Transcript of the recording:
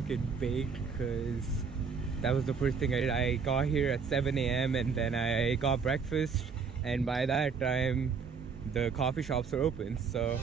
fucking baked because that was the first thing I did. I got here at 7 a.m. and then I got breakfast, and by that time the coffee shops were open. So